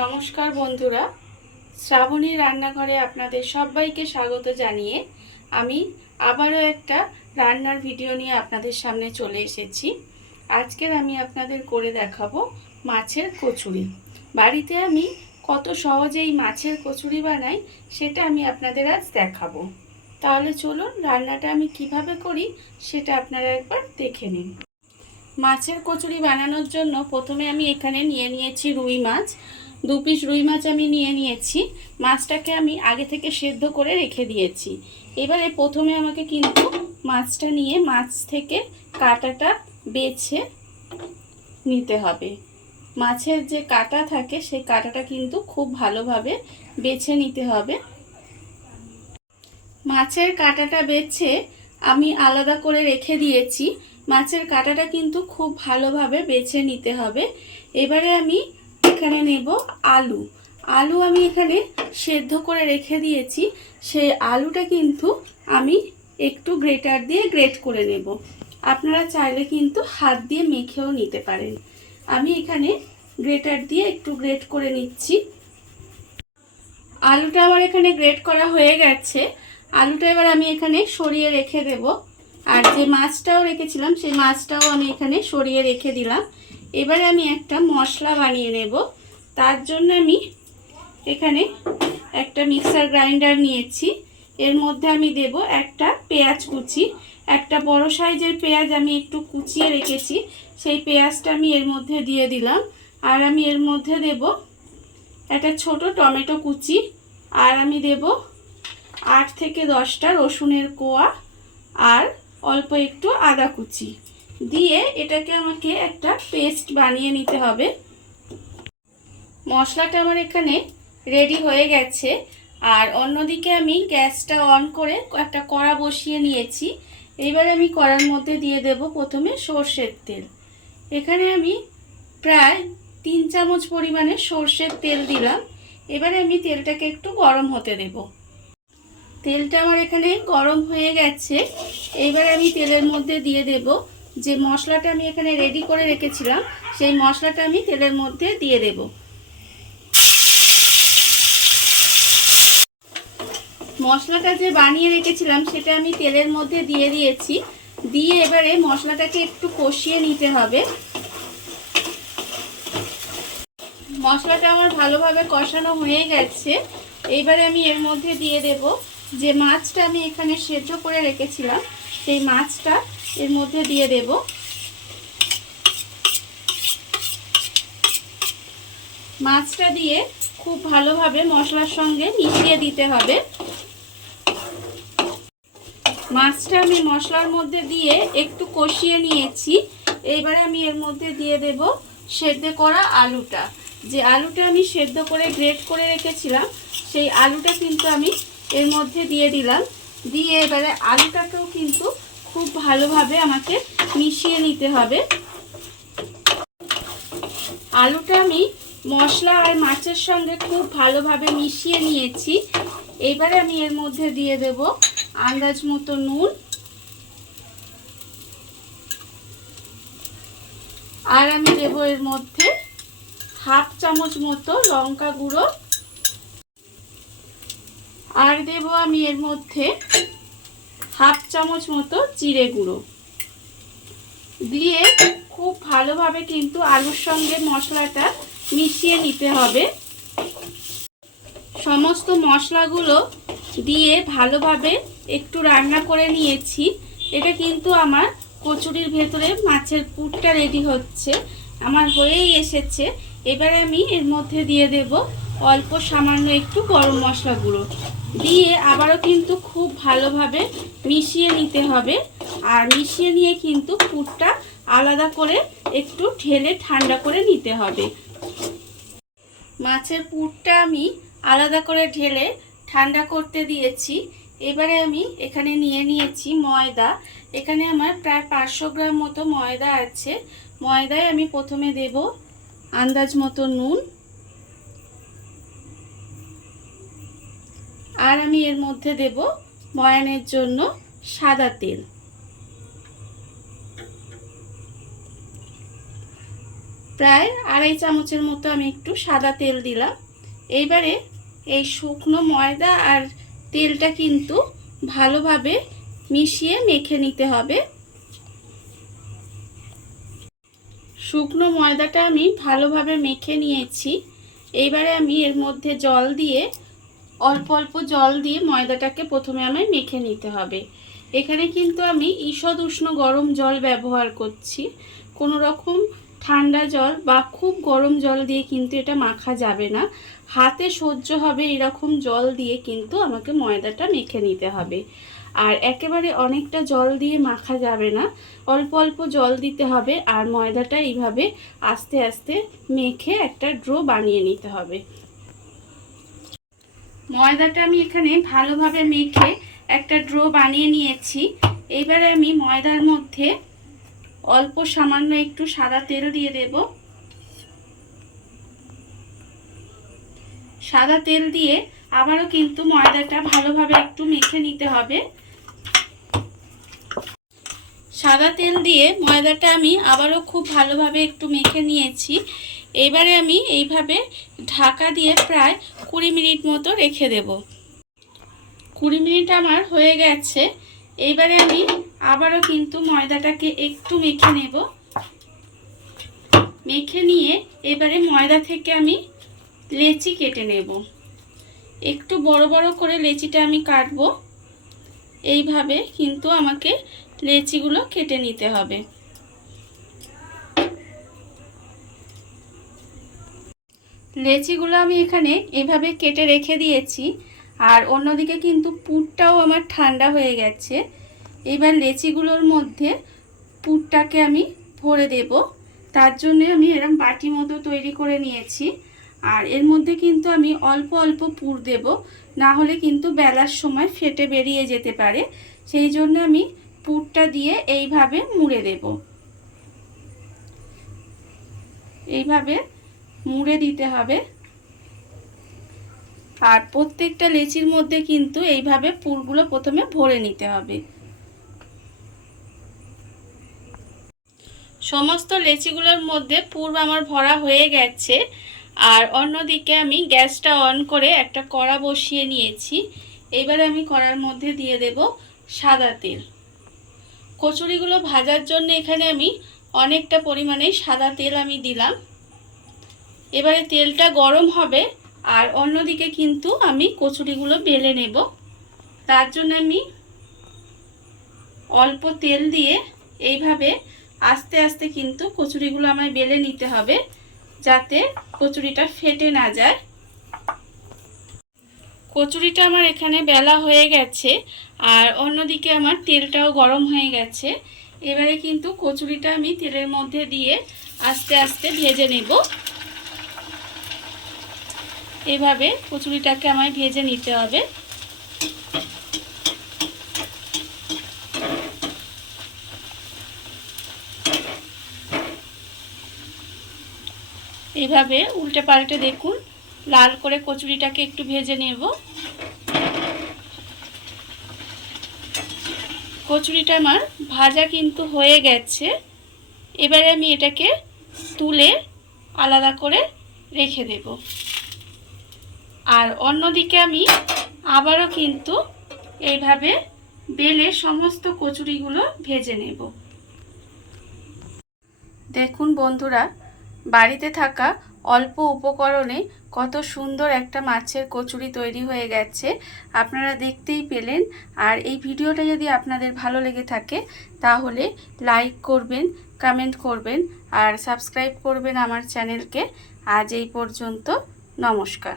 নমস্কার বন্ধুরা। শ্রাবণী রান্নাঘরে আপনাদের সবাইকে স্বাগত জানিয়ে আমি আবারও একটা রান্নার ভিডিও নিয়ে আপনাদের সামনে চলে এসেছি। আজকের আমি আপনাদের করে দেখাবো মাছের কচুরি। বাড়িতে আমি কত সহজেই মাছের কচুরি বানাই সেটা আমি আপনাদের আজ দেখাবো। তাহলে চলুন রান্নাটা আমি কীভাবে করি সেটা আপনারা একবার দেখে নিন। মাছের কচুরি বানানোর জন্য প্রথমে আমি এখানে নিয়ে নিয়েছি রুই মাছ। দু পিস রুই মাছ আমি নিয়ে নিয়েছি। মাছটাকে আমি আগে থেকে সেদ্ধ করে রেখে দিয়েছি। এবারে প্রথমে আমাকে কিন্তু মাছটা নিয়ে মাছ থেকে কাঁটাটা বেছে নিতে হবে। মাছের যে কাঁটা থাকে সেই কাঁটাটা কিন্তু খুব ভালোভাবে বেছে নিতে হবে। মাছের কাঁটাটা বেছে আমি আলাদা করে রেখে দিয়েছি। মাছের কাঁটাটা কিন্তু খুব ভালোভাবে বেছে নিতে হবে। এবারে আমি এখানে নেব আলু। আলু আমি এখানে সেদ্ধ করে রেখে দিয়েছি। সেই আলুটা কিন্তু আমি একটু গ্রেটার দিয়ে গ্রেট করে নেব। আপনারা চাইলে কিন্তু হাত দিয়ে মেখেও নিতে পারেন। আমি এখানে গ্রেটার দিয়ে একটু গ্রেট করে নিচ্ছি। আলুটা আমার এখানে গ্রেট করা হয়ে গেছে। আলুটা এবার আমি এখানে সরিয়ে রেখে দেব। আর যে মাছটাও রেখেছিলাম, সেই মাছটাও আমি এখানে সরিয়ে রেখে দিলাম। এবারে আমি একটা মশলা বানিয়ে নেব। তার জন্য আমি এখানে একটা মিক্সার গ্রাইন্ডার নিয়েছি। এর মধ্যে আমি দেব একটা পেঁয়াজ কুচি। একটা বড় সাইজের পেঁয়াজ আমি একটু কুচিয়ে রেখেছি। সেই পেঁয়াজটা আমি এর মধ্যে দিয়ে দিলাম। আর আমি এর মধ্যে দেব একটা ছোট টমেটো কুচি। আর আমি দেব আট থেকে দশটা রসুনের কোয়া। আর অল্প একটু আদা কুচি। দিয়ে এটাকে আমাকে একটা পেস্ট বানিয়ে নিতে হবে। মশলাটা আমার এখানে রেডি হয়ে গেছে। আর অন্যদিকে আমি গ্যাসটা অন করে একটা কড়া বসিয়ে নিয়েছি। এবার আমি কড়ার মধ্যে দিয়ে দেব প্রথমে সর্ষের তেল। এখানে আমি প্রায় তিন চামচ পরিমাণে সর্ষের তেল দিলাম। এবারে আমি তেলটাকে একটু গরম হতে দেব। তেলটা আমার এখানে গরম হয়ে গেছে। এইবার আমি তেলের মধ্যে দিয়ে দেব যে মশলাটা আমি এখানে রেডি করে রেখেছিলাম, সেই মশলাটা আমি তেলের মধ্যে দিয়ে দেব। মশলাটা যে বানিয়ে রেখেছিলাম, সেটা আমি তেলের মধ্যে দিয়ে দিয়েছি। দিয়ে এবারে মশলাটাকে একটু কষিয়ে নিতে হবে। মশলাটা আমার ভালোভাবে কষানো হয়ে গেছে। এইবারে আমি এর মধ্যে দিয়ে দেব যে মাছটা আমি এখানে সেদ্ধ করে রেখেছিলাম সেই মাছটা এর মধ্যে দিয়ে দেব। মাছটা দিয়ে খুব ভালোভাবে মশলার সঙ্গে মিশিয়ে দিতে হবে। মাছটা আমি মশলার মধ্যে দিয়ে একটু কষিয়ে নিয়েছি। এইবারে আমি এর মধ্যে দিয়ে দেব সেদ্ধ করা আলুটা। যে আলুটা আমি সেদ্ধ করে গ্রেট করে রেখেছিলাম, সেই আলুটা কিন্তু আমি এর মধ্যে দিয়ে দিলাম। দিয়ে এবারে আলুটাকেও কিন্তু খুব ভালোভাবে আমাকে মিশিয়ে নিতে হবে। আলুটা আমি মশলা আর মাছের সঙ্গে খুব ভালোভাবে মিশিয়ে নিয়েছি। এবারে আমি এর মধ্যে দিয়ে দেব আন্দাজ মতো নুন। আর আমি দেব এর মধ্যে হাফ চামচ মতো লঙ্কা গুঁড়ো। আর দেব আমি এর মধ্যে হাফ চামচ মতো জিরে গুঁড়ো। দিয়ে খুব ভালোভাবে কিন্তু আলুর সঙ্গে মশলাটা মিশিয়ে নিতে হবে। সমস্ত মশলাগুলো দিয়ে ভালোভাবে একটু রান্না করে নিয়েছি। এটা কিন্তু আমার কচুরির ভেতরে মাছের পুরটা রেডি হচ্ছে, আমার হয়েই এসেছে। এবারে আমি এর মধ্যে দিয়ে দেব অল্প সামান্য একটু গরম মশলা গুঁড়ো। দিয়ে আবারও কিন্তু খুব ভালোভাবে মিশিয়ে নিতে হবে। আর মিশিয়ে নিয়ে কিন্তু পুরটা আলাদা করে একটু ঢেলে ঠান্ডা করে নিতে হবে। মাছের পুরটা আমি আলাদা করে ঢেলে ঠান্ডা করতে দিয়েছি। এবারে আমি এখানে নিয়ে নিয়েছি ময়দা। এখানে আমার প্রায় পাঁচশো গ্রাম মতো ময়দা আছে। ময়দায় আমি প্রথমে দেব আন্দাজ মতো নুন। আর আমি এর মধ্যে দেব ময়ানের জন্য সাদা তেল। প্রায় আড়াই চামচের মতো আমি একটু সাদা তেল দিলাম। এইবারে এই শুকনো ময়দা আর তেলটা কিন্তু ভালোভাবে মিশিয়ে মেখে নিতে হবে। শুকনো ময়দাটা আমি ভালোভাবে মেখে নিয়েছি। এইবারে আমি এর মধ্যে জল দিয়ে অল্প অল্প জল দিয়ে ময়দাটাকে প্রথমে আমি মেখে নিতে হবে। এখানে কিন্তু আমি ঈষদ উষ্ণ গরম জল ব্যবহার করছি। কোনো রকম ঠান্ডা জল বা খুব গরম জল দিয়ে কিন্তু এটা মাখা যাবে না। হাতে সহ্য হবে এরকম জল দিয়ে কিন্তু আমাকে ময়দাটা মেখে নিতে হবে। আর একেবারে অনেকটা জল দিয়ে মাখা যাবে না। অল্প অল্প জল দিতে হবে আর ময়দাটা এইভাবে আস্তে আস্তে মেখে একটা ড্রো বানিয়ে নিতে হবে। ময়দাটা আমি এখানে ভালোভাবে মেখে একটা ড্রো বানিয়ে নিয়েছি। এবারে আমি ময়দার মধ্যে অল্প সামান্য একটু সাদা তেল দিয়ে দেব। সাদা তেল দিয়ে আবারও কিন্তু ময়দাটা ভালোভাবে একটু মেখে নিতে হবে। সাদা তেল দিয়ে ময়দাটা আমি আবারও খুব ভালোভাবে একটু মেখে নিয়েছি। এবারে আমি এইভাবে ঢাকা দিয়ে প্রায় কুড়ি মিনিট মতো রেখে দেব। কুড়ি মিনিট আমার হয়ে গেছে। এইবারে আমি আবারও কিন্তু ময়দাটাকে একটু মেখে নেব। মেখে নিয়ে এবারে ময়দা থেকে আমি লেচি কেটে নেব। একটু বড় বড় করে লেচিটা আমি কাটবো। এইভাবে কিন্তু আমাকে লেচিগুলো কেটে নিতে হবে। লেচিগুলো আমি এখানে এভাবে কেটে রেখে দিয়েছি। আর অন্যদিকে কিন্তু পুরটাও আমার ঠান্ডা হয়ে গেছে। এবার লেচিগুলোর মধ্যে পুরটাকে আমি ভরে দেব। তার জন্য আমি এরম বাটি মতো তৈরি করে নিয়েছি। আর এর মধ্যে কিন্তু আমি অল্প অল্প পুর দেব। না হলে কিন্তু বেলার সময় ফেটে বেরিয়ে যেতে পারে। সেই জন্য আমি পুরটা দিয়ে এইভাবে মুড়ে দেব। এইভাবে মুড়ে দিতে হবে। আর প্রত্যেকটা লেচির মধ্যে কিন্তু এইভাবে পুরগুলো প্রথমে ভরে নিতে হবে। সমস্ত লেচিগুলোর মধ্যে পুর আমার ভরা হয়ে গেছে। আর অন্যদিকে আমি গ্যাসটা অন করে একটা কড়া বসিয়ে নিয়েছি। এবারে আমি কড়ার মধ্যে দিয়ে দেব সাদা তেল। কচুরিগুলো ভাজার জন্য এখানে আমি অনেকটা পরিমাণে সাদা তেল আমি দিলাম। এবারে তেলটা গরম হবে আর অন্যদিকে কিন্তু আমি কচুরিগুলো বেলে নেব। তার জন্য আমি অল্প তেল দিয়ে এইভাবে আস্তে আস্তে কিন্তু কচুরিগুলো আমায় বেলে নিতে হবে যাতে কচুরিটা ফেটে না যায়। কচুরিটা আমার এখানে বেলা হয়ে গেছে আর অন্যদিকে আমার তেলটাও গরম হয়ে গেছে। এবারে কিন্তু কচুরিটা আমি তেলের মধ্যে দিয়ে আস্তে আস্তে ভেজে নেব। এভাবে কচুরিটাকে আমায় ভেজে নিতে হবে। এভাবে উল্টে পাল্টে দেখুন, লাল করে কচুরিটাকে একটু ভেজে নেব। কচুরিটা আমার ভাজা কিন্তু হয়ে গেছে। এবারে আমি এটাকে তুলে আলাদা করে রেখে দেব। আর অন্যদিকে আমি আবারও কিন্তু এইভাবে বেলে সমস্ত কচুরিগুলো ভেজে নেব। দেখুন বন্ধুরা, বাড়িতে থাকা অল্প উপকরণে কত সুন্দর একটা মাছের কচুরি তৈরি হয়ে গেছে, আপনারা দেখতেই পেলেন। আর এই ভিডিওটা যদি আপনাদের ভালো লেগে থাকে, তাহলে লাইক করবেন, কমেন্ট করবেন, আর সাবস্ক্রাইব করবেন আমার চ্যানেলকে। আজ এই পর্যন্ত, নমস্কার।